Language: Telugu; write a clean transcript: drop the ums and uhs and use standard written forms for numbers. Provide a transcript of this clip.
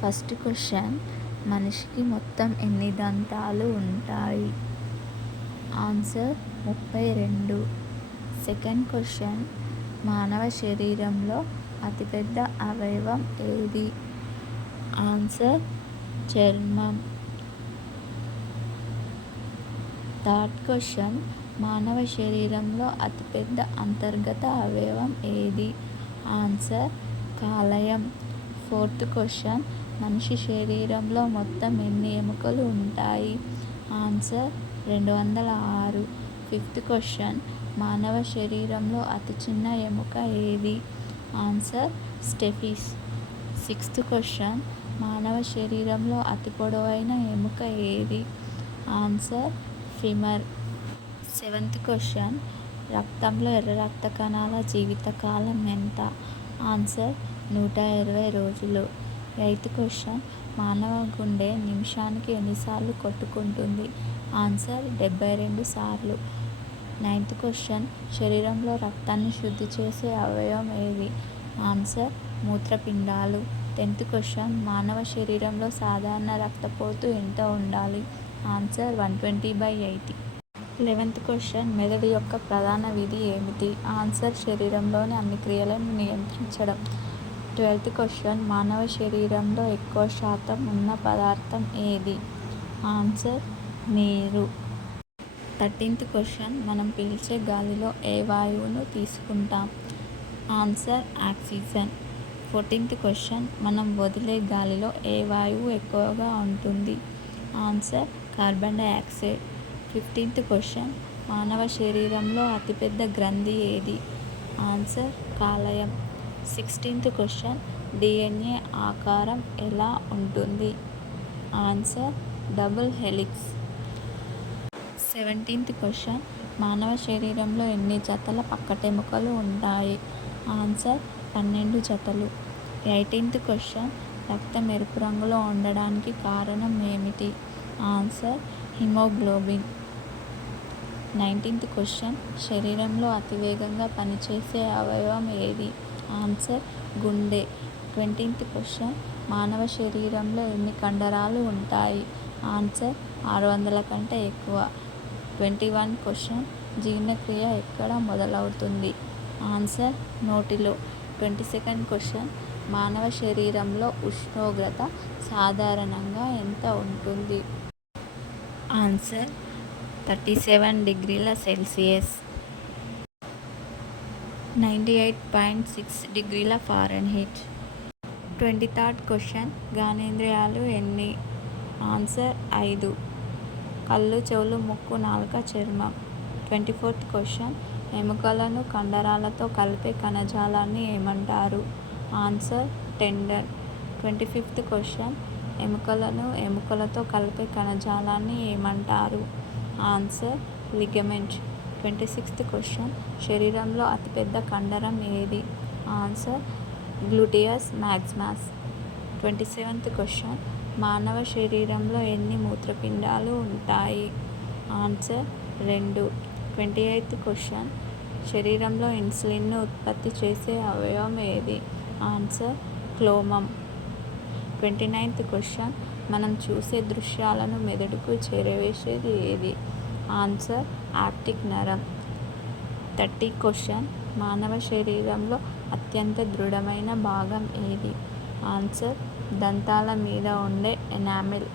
ఫస్ట్ క్వశ్చన్, మనిషికి మొత్తం ఎన్ని దంతాలు ఉంటాయి? ఆన్సర్ 32. సెకండ్ క్వశ్చన్, మానవ శరీరంలో అతిపెద్ద అవయవం ఏది? ఆన్సర్ చర్మం. థర్డ్ క్వశ్చన్, మానవ శరీరంలో అతిపెద్ద అంతర్గత అవయవం ఏది? ఆన్సర్ కాలేయం. ఫోర్త్ క్వశ్చన్, మనిషి శరీరంలో మొత్తం ఎన్ని ఎముకలు ఉంటాయి? ఆన్సర్ 206. ఫిఫ్త్ క్వశ్చన్, మానవ శరీరంలో అతి చిన్న ఎముక ఏది? ఆన్సర్ స్టెఫిస్. సిక్స్త్ క్వశ్చన్, మానవ శరీరంలో అతి పొడవైన ఎముక ఏది? ఆన్సర్ ఫిమర్. సెవెంత్ క్వశ్చన్, రక్తంలో ఎర్ర రక్త కణాల జీవితకాలం ఎంత? ఆన్సర్ 120 రోజులు. ఎయిత్ క్వశ్చన్, మానవ గుండె నిమిషానికి ఎన్నిసార్లు కొట్టుకుంటుంది? ఆన్సర్ 72 సార్లు. నైన్త్ క్వశ్చన్, శరీరంలో రక్తాన్ని శుద్ధి చేసే అవయవం ఏది? ఆన్సర్ మూత్రపిండాలు. 10th క్వశ్చన్, మానవ శరీరంలో సాధారణ రక్తపోటు ఎంత ఉండాలి? ఆన్సర్ 120/80. 11th క్వశ్చన్, మెదడు యొక్క ప్రధాన విధి ఏమిటి? ఆన్సర్ శరీరంలోని అన్ని క్రియలను నియంత్రించడం. 12th క్వశ్చన్, మానవ శరీరంలో ఎక్కువ శాతం ఉన్న పదార్థం ఏది? ఆన్సర్ నీరు. 13th క్వశ్చన్, మనం పీల్చే గాలిలో ఏ వాయువును తీసుకుంటాం? Answer oxygen. 14th క్వశ్చన్, మనం వదిలే గాలిలో ఏ వాయువు ఎక్కువగా ఉంటుంది? Answer carbon dioxide. 15th question, మానవ శరీరంలో అతిపెద్ద గ్రంథి ఏది? ఆన్సర్ కాలేయం. 16th క్వశ్చన్, DNA ఆకారం ఎలా ఉంటుంది? Answer double helix. 17th question, మానవ శరీరంలో ఎన్ని జతల పక్కటెముకలు ఉంటాయి? ఆన్సర్ 12 జతలు. 18th క్వశ్చన్, రక్తం ఎరుపు రంగులో ఉండడానికి కారణం ఏమిటి? Answer haemoglobin. 19th క్వశ్చన్, శరీరంలో అతివేగంగా పనిచేసే అవయవం ఏది? ఆన్సర్ గుండె. 20th క్వశ్చన్, మానవ శరీరంలో ఎన్ని కండరాలు ఉంటాయి? ఆన్సర్ 600 కంటే ఎక్కువ. 21 క్వశ్చన్, జీర్ణక్రియ ఎక్కడ మొదలవుతుంది? ఆన్సర్ నోటిలో. 22nd క్వశ్చన్, మానవ శరీరంలో ఉష్ణోగ్రత సాధారణంగా ఎంత ఉంటుంది? ఆన్సర్ 37 డిగ్రీల సెల్సియస్. 98.6 డిగ్రీల ఫారెన్హీట్. 23rd క్వశ్చన్, జ్ఞానేంద్రియాలు ఎన్ని? ఆన్సర్ 5. కళ్ళు, చెవులు, ముక్కు, నాలుక, చర్మం. 24th క్వశ్చన్, ఎముకలను కండరాలతో కలిపే కణజాలాన్ని ఏమంటారు? Answer tendon. 25th క్వశ్చన్, ఎముకలను ఎముకలతో కలిపే కణజాలాన్ని ఏమంటారు? Answer ligament. 26th క్వశ్చన్, శరీరంలో అతిపెద్ద కండరం ఏది? Answer gluteus maximus. 27th question, మానవ శరీరంలో ఎన్ని మూత్రపిండాలు ఉంటాయి? ఆన్సర్ 2. 28th క్వశ్చన్, శరీరంలో ఇన్సులిన్ను ఉత్పత్తి చేసే అవయవం ఏది? ఆన్సర్ క్లోమం. 29th క్వశ్చన్, మనం చూసే దృశ్యాలను మెదడుకు చేరవేసేది ఏది? ఆన్సర్ ఆప్టిక్ నరం. 30 క్వశ్చన్, మానవ శరీరంలో అత్యంత దృఢమైన భాగం ఏది? ఆన్సర్ దంతాల మీద ఉండే ఎనామిల్.